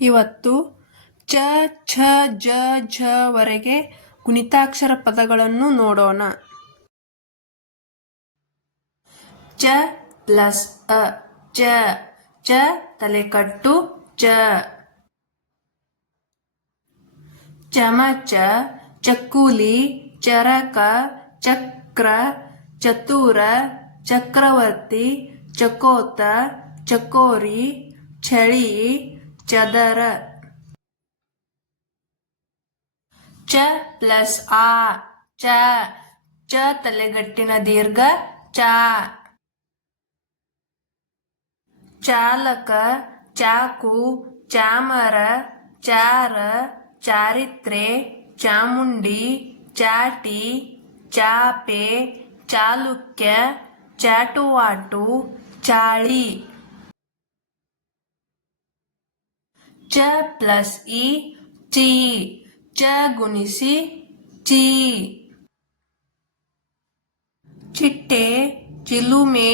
ಇವತ್ತು ಚ ಛ ಜ ಝ ವರೆಗೆ ಗುಣಿತಾಕ್ಷರ ಪದಗಳನ್ನು ನೋಡೋಣ. ಚ ಪ್ಲಸ್ ಅ ಚ ಚ ತಲೆಕಟ್ಟು ಚ. ಚಮಚ ಚಕ್ಕುಲಿ ಚರಕ ಚಕ್ರ ಚತುರ ಚಕ್ರವರ್ತಿ ಚಕೋತ ಚಕೋರಿ ಚಳಿ ಚದರ. ಚ ಪ್ಲಸ್ ಆ ಚ ಚ ತಲೆಗಟ್ಟಿನ ದೀರ್ಘ ಚ. ಚಾಲಕ ಚಾಕು ಚಾಮರ ಚಾರ ಚಾರಿತ್ರೆ ಚಾಮುಂಡಿ ಚಾಟಿ ಚಾಪೆ ಚಾಲುಕ್ಯ ಚಾಟುವಾಟು ಚಾಳಿ. ಚ ಪ್ಲಸ್ ಇ ಚಿ ಚ ಗುಣಿಸಿ ಚಿ. ಚಿಟ್ಟೆ ಚಿಲುಮೆ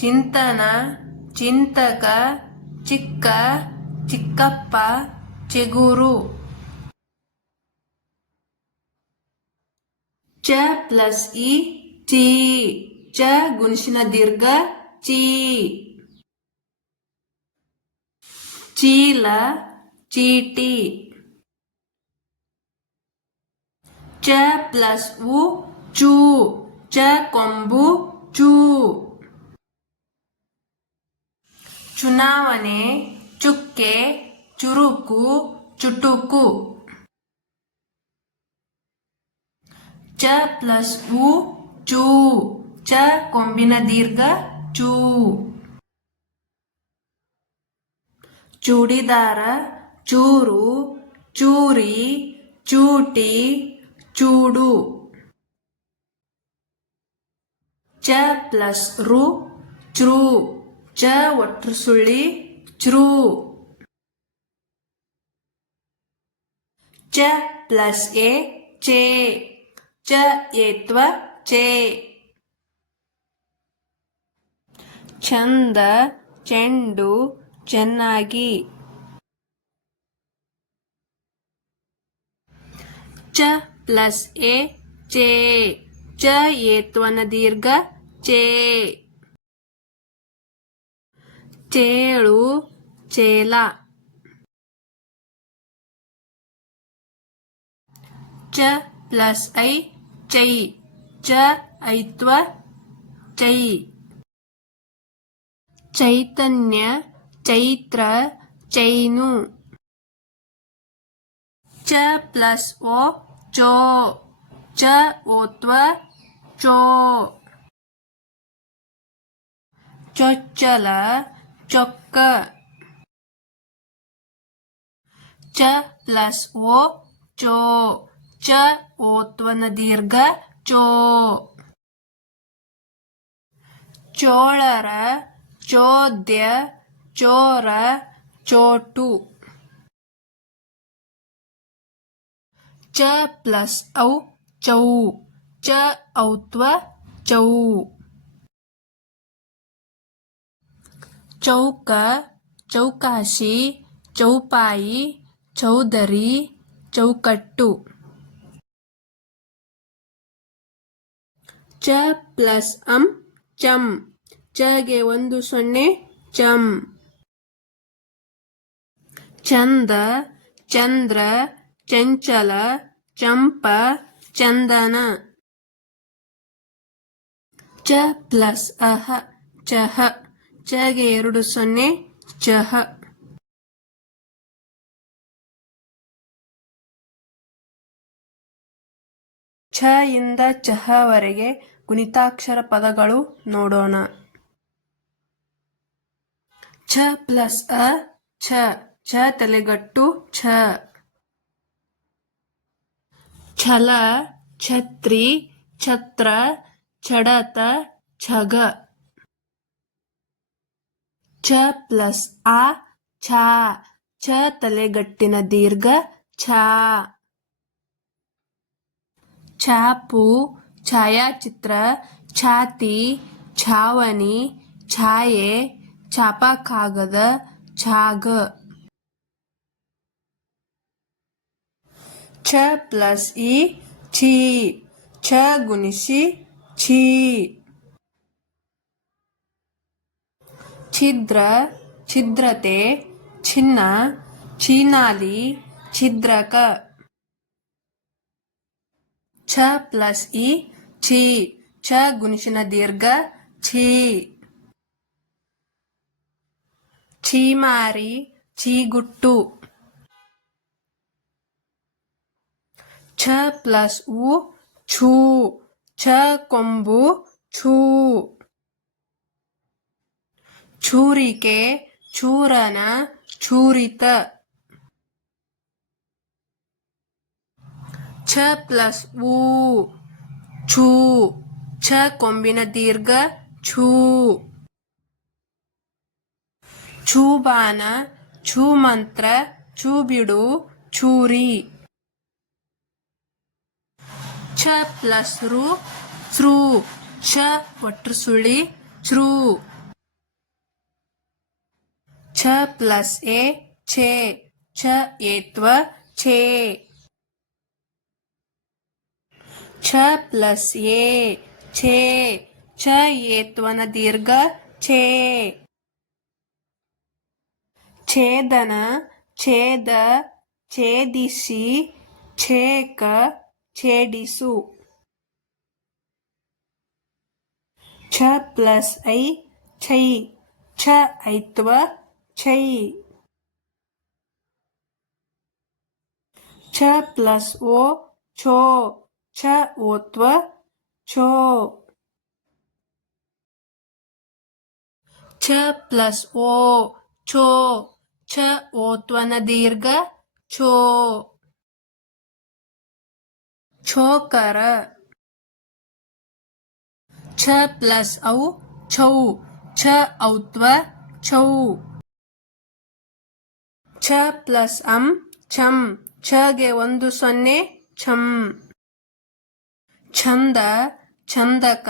ಚಿಂತನ ಚಿಂತಕ ಚಿಕ್ಕ ಚಿಕ್ಕಪ್ಪ ಚಿಗುರು. ಚ ಪ್ಲಸ್ ಇ ಚಿ ಚ ಗುಣಿಸಿನ ದೀರ್ಘ ಚಿ. ಚೀಲ ಚೀಟಿ. ಚ ಪ್ಲಸ್ ಉ ಚೂ ಚ ಕೊಂಬು ಚೂ. ಚುನಾವಣೆ ಚುಕ್ಕೆ ಚುರುಕು ಚುಟುಕು. ಚ ಪ್ಲಸ್ ಉ ಚೂ ಚ ಕೊಂಬಿನ ದೀರ್ಘ ಚೂ. ಚೂಡಿದಾರ ಚೂರು ಚೂರಿ ಚೂಟಿ ಚೂಡು. ಚ ಪ್ಲಸ್ ರು ಚ್ರೂ ಚ ಒಟ್ರು ಸುಳ್ಳಿ ಚ್ರೂ. ಚ ಪ್ಲಸ್ ಎ ಚೇ ಚ ಏತ್ವ ಚೇ. ಚಂದ ಚೆಂಡು ಚೆನ್ನಾಗಿ. ಚ ಪ್ಲಸ್ ಎ ಚೇ ಚ ಏತ್ವನ ದೀರ್ಘ ಚೇ. ಚೇಳು ಚೇಲ. ಚ ಪ್ಲಸ್ ಐ ಚೈ ಚ ಐತ್ವ ಚೈ. ಚೈತನ್ಯ ಚೈತ್ರ ಚೈನು. ಚ ಪ್ಲಸ್ ಓ ಚೋ ಚ ಓತ್ವ ಚೋ. ಚೊಚ್ಚಲ ಚೊಕ್ಕ. ಚ ಪ್ಲಸ್ ಓ ಚೋ ಚ ಓತ್ವನ ದೀರ್ಘ ಚೋ. ಚೋಳರ ಚೋದ್ಯ ಚೋರ ಚೋಟು. ಚ ಪ್ಲಸ್ ಔ ಚೌ ಚ ಔತ್ವ ಚೌ. ಚೌಕ ಚೌಕಾಶಿ ಚೌಪಾಯಿ ಚೌದರಿ ಚೌಕಟ್ಟು. ಚ ಪ್ಲಸ್ ಅಂ ಚಂ ಚಗೆ ಒಂದು ಸೊನ್ನೆ ಚಂ. ಚಂದ ಚಂದ್ರ ಚಂಚಲ ಚಂಪ ಚಂದನ. ಚ ಪ್ಲಸ್ ಅಹ ಚಹ ಚಗೆ ಎರಡು ಸೊನ್ನೆ ಚಹ. ಛ ಇಂದ ಚಹ ವರೆಗೆ ಗುಣಿತಾಕ್ಷರ ಪದಗಳು ನೋಡೋಣ. ಛ ಪ್ಲಸ್ ಅ ಛ ಛ ತಲೆಗಟ್ಟು ಛ. ಛಲ ಛತ್ರಿ ಛತ್ರ ಛಡತ ಛಗ. ಛ ಪ್ಲಸ್ ಆ ಛ ಛ ತಲೆಗಟ್ಟಿನ ದೀರ್ಘ ಛ. ಛಾಪು ಛಾಯಾಚಿತ್ರ ಛಾತಿ ಛಾವಣಿ ಛಾಯೆ ಛಾಪಕಾಗದ ಛಾಗ. ಛ ಪ್ಲಸ್ ಇ ಛೀ ಛ ಗುಣಿಸಿ ಛೀ ಛಿದ್ರ ಛಿದ್ರತೆ ಛಿನ್ನ ಛೀನಾಲಿ ಛಿದ್ರಕ ಛ ಪ್ಲಸ್ ಇ ಛೀ ಛ ಗುಣಿಸಿನ ದೀರ್ಘ ಛೀ ಛೀಮಾರಿ ಛೀಗುಟ್ಟು ಛ ಪ್ಲಸ್ ಉ ಛೂ ಛ ಕೊಂಬು ಛೂ ಛೂರಿಕೆ ಚೂರನ ಛೂರಿತ ಛ ಪ್ಲಸ್ ಉ ಛೂ ಛ ಕೊಂಬಿನ ದೀರ್ಘ ಛೂ ಛೂಬಾನ ಛೂಮಂತ್ರ ಛೂಬಿಡು ಛೂರಿ ಛ ಪ್ಲಸ್ ರು ಛ್ರೂ ಛ ಒಟ್ರು ಸುಳಿ ಛ್ರೂ ಛ ಪ್ಲಸ್ ಎ ಛೇ ಛ ಏತ್ವ ಛೇ ಛ ಪ್ಲಸ್ ಎ ಛೇ ಛ ಏತ್ವನ ದೀರ್ಘ ಛೇ ಛೇದನ ಛೇದ ಛೇದಿಸಿ ಛೇಕ ಛೇಡಿಸು ಛ ಪ್ಲಸ್ ಐ ಛೈ ಛ ಐತ್ವ ಛೈ ಛ ಪ್ಲಸ್ ಓ ಛೋ ಛ ಓತ್ವ ಛೋ ಛ ಪ್ಲಸ್ ಓ ಛೋ ಛ ಓತ್ವನ ದೀರ್ಘ ಛೋ ಛೋಕರ ಛ ಪ್ಲಸ್ ಔ ಛೌ ಛ ಔತ್ವ ಛೌ ಛ ಪ್ಲಸ್ ಅಂ ಛಂ ಛಗೆ 10 ಛಂ ಛಂದ ಛಂದಕ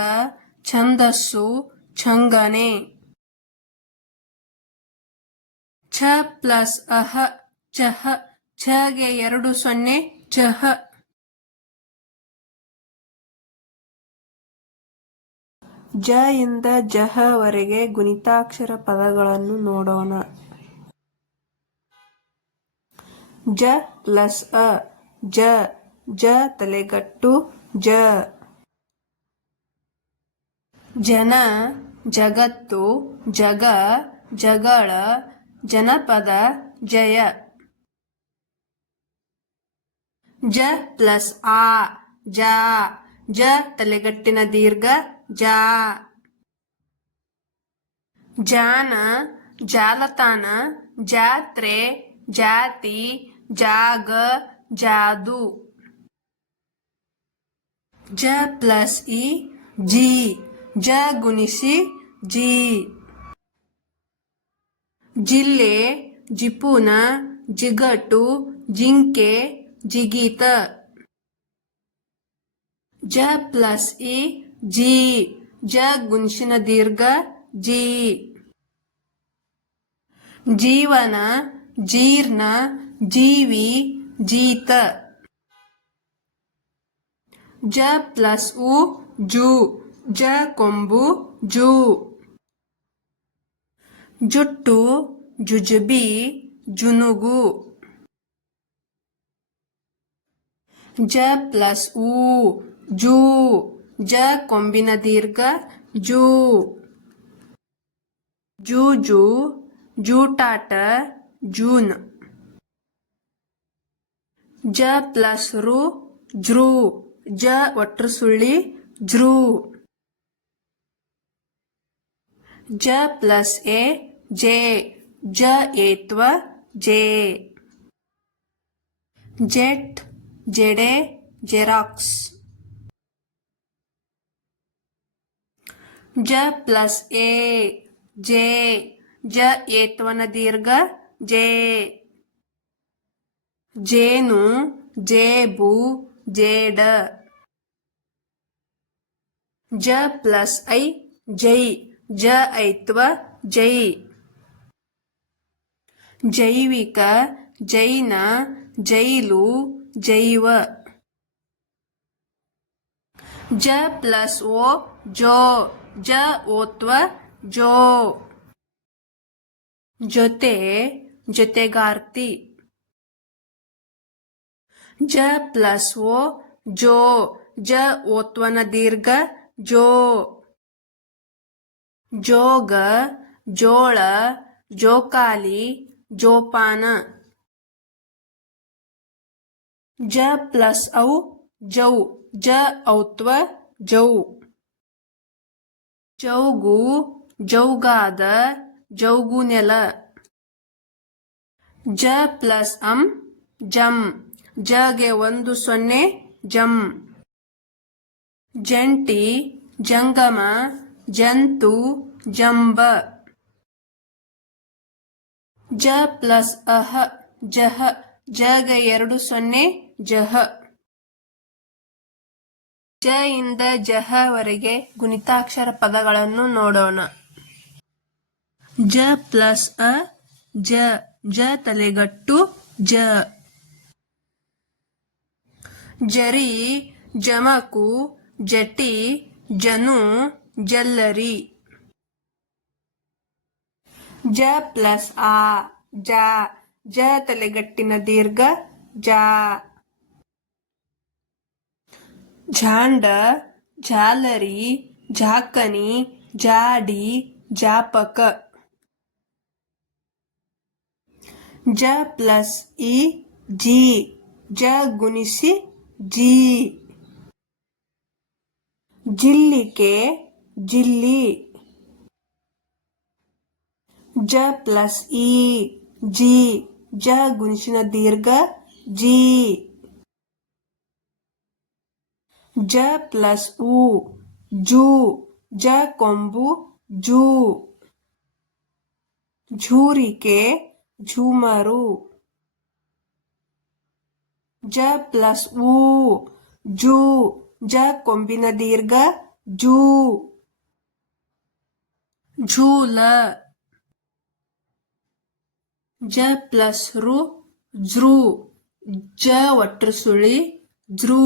ಛಂದಸ್ಸು ಛಂಗನೆ ಛ ಪ್ಲಸ್ ಅಹ ಚಹ ಛಗೆ 2 ಚಹ ಜ ಇಂದ ಜಹ ವರೆಗೆ ಗುಣಿತಾಕ್ಷರ ಪದಗಳನ್ನು ನೋಡೋಣ. ಜ ಪ್ಲಸ್ ಅ ಜ ಜ ತಲೆಗಟ್ಟು ಜ ಜನ ಜಗತ್ತು ಜಗ ಜಗಳ ಜನಪದ ಜಯ ಜ ಪ್ಲಸ್ ಆ ಜ ಜ ತಲೆಗಟ್ಟಿನ ದೀರ್ಘ ಜಾ ಜಾನ ಜಾಲತಾಣ ಜಾತ್ರೆ ಜಾತಿ ಜಾಗ ಜಾದು ಜ ಪ್ಲಸ್ ಇ ಜಿ ಜ ಗುಣಿಸಿ ಜಿ ಜಿಲ್ಲೆ ಜಿಪುನ ಜಿಗಟು ಜಿಂಕೆ ಜಿಗಿತ ಜ ಪ್ಲಸ್ ಇ ಜಿ ಜ ಗುಣಿಸಿನ ದೀರ್ಘ ಜಿ ಜೀವನ ಜೀರ್ಣ ಜೀವಿ ಜೀತ ಜ ಪ್ಲಸ್ ಉ ಜು ಜ ಕೊಂಬು ಜೂ ಜುಟ್ಟು ಜುಜುಬಿ ಜುನುಗು ಜ ಪ್ಲಸ್ ಉ ಜೂ ಜ ಕೊಂಬಿನ ದೀರ್ಘ ಜೂ ಜೂಜು ಜೂಟಾಟ ಜೂನ್ ಜ ಪ್ಲಸ್ ರು ಜ್ರೂ ಜ ಒಟ್ರು ಸುಳ್ಳಿ ಜ್ರೂ ಜ ಪ್ಲಸ್ ಎ ಜೆ ಜ ಏತ್ವ ಜೆ ಜೆಟ್ ಜೆಡೆ ಜೆರಾಕ್ಸ್ ಜ ಪ್ಲಸ್ ಎ ಜೆ ಜ ಏತ್ವನ ದೀರ್ಘ ಜೆ ಜೇನು ಜೇಬು ಜೇಡ ಜ ಪ್ಲಸ್ ಐ ಜೈ ಜ ಐತ್ವ ಜೈ ಜೈವಿಕ ಜೈನ ಜೈಲು ಜೈವ. ಜ ಪ್ಲಸ್ ಓ ಜೋ, ಜ ಓತ್ವ ಜೋ. ಜೊತೆ ಜೊತೆಗಾರ್ತಿ. ಜ ಪ್ಲಸ್ ಓ ಜೋ, ಜ ಓತ್ವನ ದೀರ್ಘ ಜೋ. ಜೋಗ ಜೋಳ, ಜೋಕಾಲಿ, ಜೋಪಾನ. ಜ ಪ್ಲಸ್ ಔ ಜೌ, ಜ ಔತ್ವ ಜೌ. ಜೌಗು ಜೌಗಾದ, ಜೌಗು ನೆಲ. ಜ ಪ್ಲಸ್ ಅಂ ಜಂ, ಜಗೆ 10 ಜಂ. ಜಂಟಿ ಜಂಗಮ, ಜಂತು ಜಂಬ. ಜ ಪ್ಲಸ್ ಅಹ ಜಹ, ಜಗೆ 20 ಜಹ. ಜ ಇಂದ ಜಹ ವರೆಗೆ ಗುಣಿತಾಕ್ಷರ ಪದಗಳನ್ನು ನೋಡೋಣ. ಜ ಪ್ಲಸ್ ಅ ಜ, ಜ ತಲೆಗಟ್ಟು ಜ. ಜರಿ ಜಮಕು, ಜಟಿ, ಜನು, ಜಲ್ಲರಿ. ಜ ಪ್ಲಸ್ ಆ ಜ, ಜ ತಲೆಗಟ್ಟಿನ ದೀರ್ಘ ಜಾ. ಝಾಂಡ, ಝಾಲರಿ, ಝಾಕನಿ, ಜಾಡಿ, ಜಾಪಕ. ಜ ಪ್ಲಸ್ ಇ ಜಿ, ಜ ಗುಣಿಸಿ ಜಿ. ಜಿಲ್ಲಿಕೆ ಜಿಲ್ಲಿ. ಜ ಪ್ಲಸ್ ಇ ಜಿ, ಜ ಗುಣಿಸಿನ ದೀರ್ಘ ಜಿ. ಜ ಪ್ಲಸ್ ಉ ಜೂ, ಜ ಕೊಂಬು ಜೂ. ಝೂರಿಕೆ ಝೂಮರು. ಜ ಪ್ಲಸ್ ಊ ಜೂ, ಜ ಕೊಂಬಿನ ದೀರ್ಘ ಜೂ. ಝೂಲ. ಜ ಪ್ಲಸ್ ರು ಝೃ, ಜ ಒಟ್ರು ಸುಳಿ ಝೃ.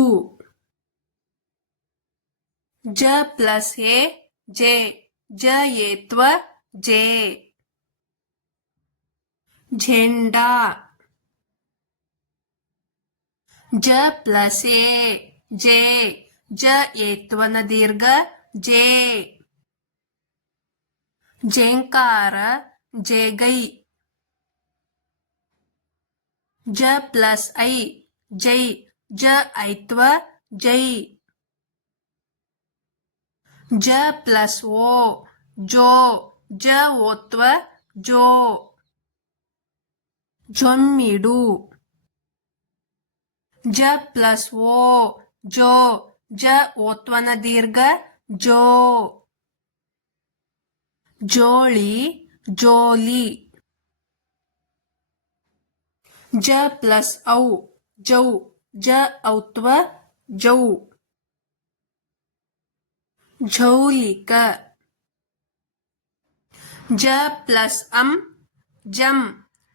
ಜ ಪ್ಲಸ್ ಎ ಜೆ, ಜ ಏತ್ವ ಜೇ. ಝೆಂಡಾ. ಜ ಪ್ಲಸ್ ಎ ಜೆ, ಜ ಏತ್ವನ ದೀರ್ಘ ಜೇ. ಝೇಂಕಾರ ಜೇಗೈ. ಜ ಪ್ಲಸ್ ಐ ಜೈ, ಜ ಐತ್ವ ಜೈ. ಜ ಪ್ಲಸ್ ಓ ಜೋ, ಜ ಓತ್ವ ಜೋ. ಜೊಮ್ಮಿಡು. ಜ ಪ್ಲಸ್ ಓ ಜೋ, ಜ ಓತ್ವನ ದೀರ್ಘ ಜೋ. ಜೋಳಿ ಜೋಲಿ. ಜ ಪ್ಲಸ್ ಔ ಜೌ, ಜ ಔತ್ವ ಜೌ. ಝೌಲಿಕ. ಜ ಪ್ಲಸ್ ಅಂ ಜಂ,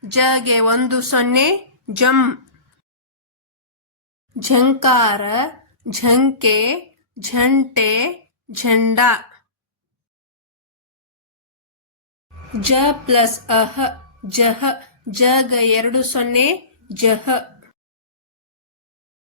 ಜಗೆ 10 ಜಂ. ಝಂಕಾರ ಝಂಕೆ, ಝಂಟೆ, ಝಂಡ. ಜ ಪ್ಲಸ್ ಅಹ ಜಹ, ಜಗ 20 ಜಹ.